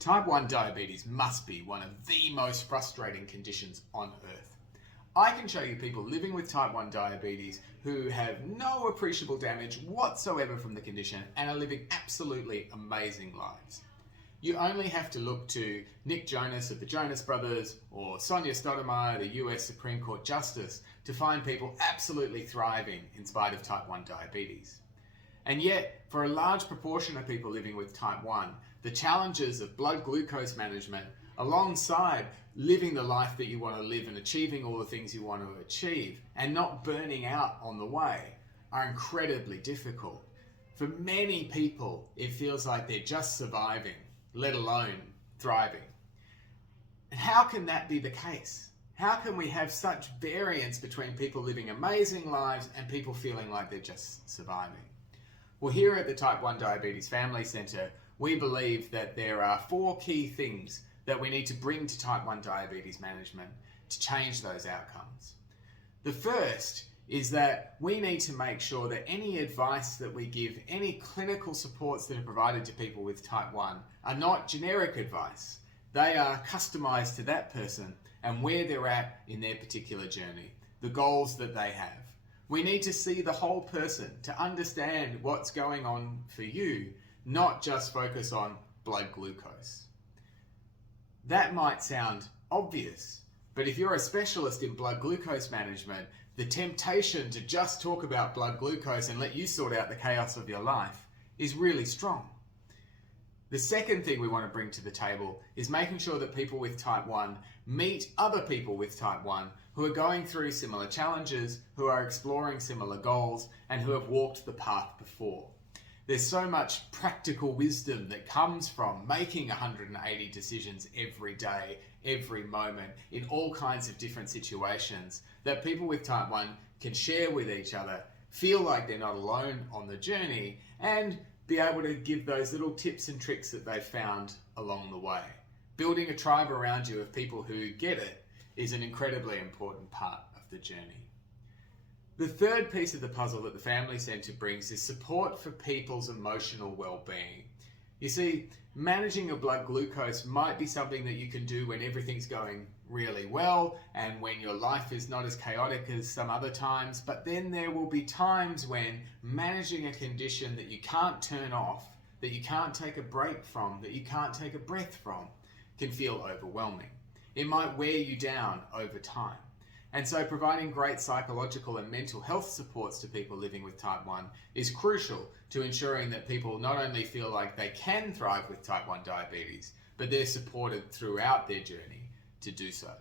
Type 1 diabetes must be one of the most frustrating conditions on earth. I can show you people living with type 1 diabetes who have no appreciable damage whatsoever from the condition and are living absolutely amazing lives. You only have to look to Nick Jonas of the Jonas Brothers or Sonia Stoudemire, the US Supreme Court Justice, to find people absolutely thriving in spite of type 1 diabetes. And yet, for a large proportion of people living with type 1, the challenges of blood glucose management, alongside living the life that you want to live and achieving all the things you want to achieve, and not burning out on the way, are incredibly difficult. For many people, it feels like they're just surviving, let alone thriving. And how can that be the case? How can we have such variance between people living amazing lives and people feeling like they're just surviving? Well, here at the Type 1 Diabetes Family Centre, we believe that there are 4 key things that we need to bring to type 1 diabetes management to change those outcomes. The first is that we need to make sure that any advice that we give, any clinical supports that are provided to people with type 1 are not generic advice. They are customised to that person and where they're at in their particular journey, the goals that they have. We need to see the whole person to understand what's going on for you, not just focus on blood glucose. That might sound obvious, but if you're a specialist in blood glucose management, the temptation to just talk about blood glucose and let you sort out the chaos of your life is really strong. The second thing we want to bring to the table is making sure that people with type 1 meet other people with type 1 who are going through similar challenges, who are exploring similar goals, and who have walked the path before. There's so much practical wisdom that comes from making 180 decisions every day, every moment, in all kinds of different situations, that people with type 1 can share with each other, feel like they're not alone on the journey, and be able to give those little tips and tricks that they've found along the way. Building a tribe around you of people who get it is an incredibly important part of the journey. The third piece of the puzzle that the Family Centre brings is support for people's emotional well-being. You see, managing your blood glucose might be something that you can do when everything's going really well and when your life is not as chaotic as some other times, but then there will be times when managing a condition that you can't turn off, that you can't take a break from, that you can't take a breath from, can feel overwhelming. It might wear you down over time. And so providing great psychological and mental health supports to people living with type 1 is crucial to ensuring that people not only feel like they can thrive with type 1 diabetes, but they're supported throughout their journey to do so.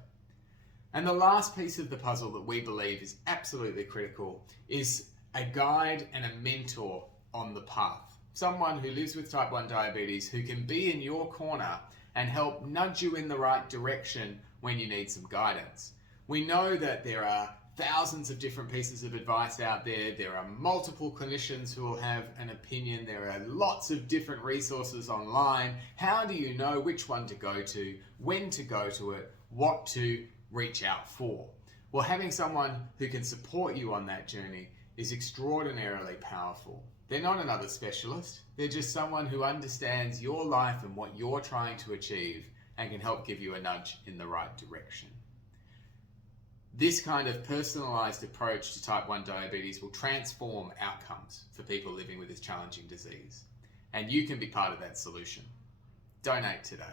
And the last piece of the puzzle that we believe is absolutely critical is a guide and a mentor on the path. Someone who lives with type 1 diabetes who can be in your corner and help nudge you in the right direction when you need some guidance. We know that there are thousands of different pieces of advice out there. There are multiple clinicians who will have an opinion. There are lots of different resources online. How do you know which one to go to, when to go to it, what to reach out for? Well, having someone who can support you on that journey is extraordinarily powerful. They're not another specialist. They're just someone who understands your life and what you're trying to achieve and can help give you a nudge in the right direction. This kind of personalised approach to type 1 diabetes will transform outcomes for people living with this challenging disease. And you can be part of that solution. Donate today.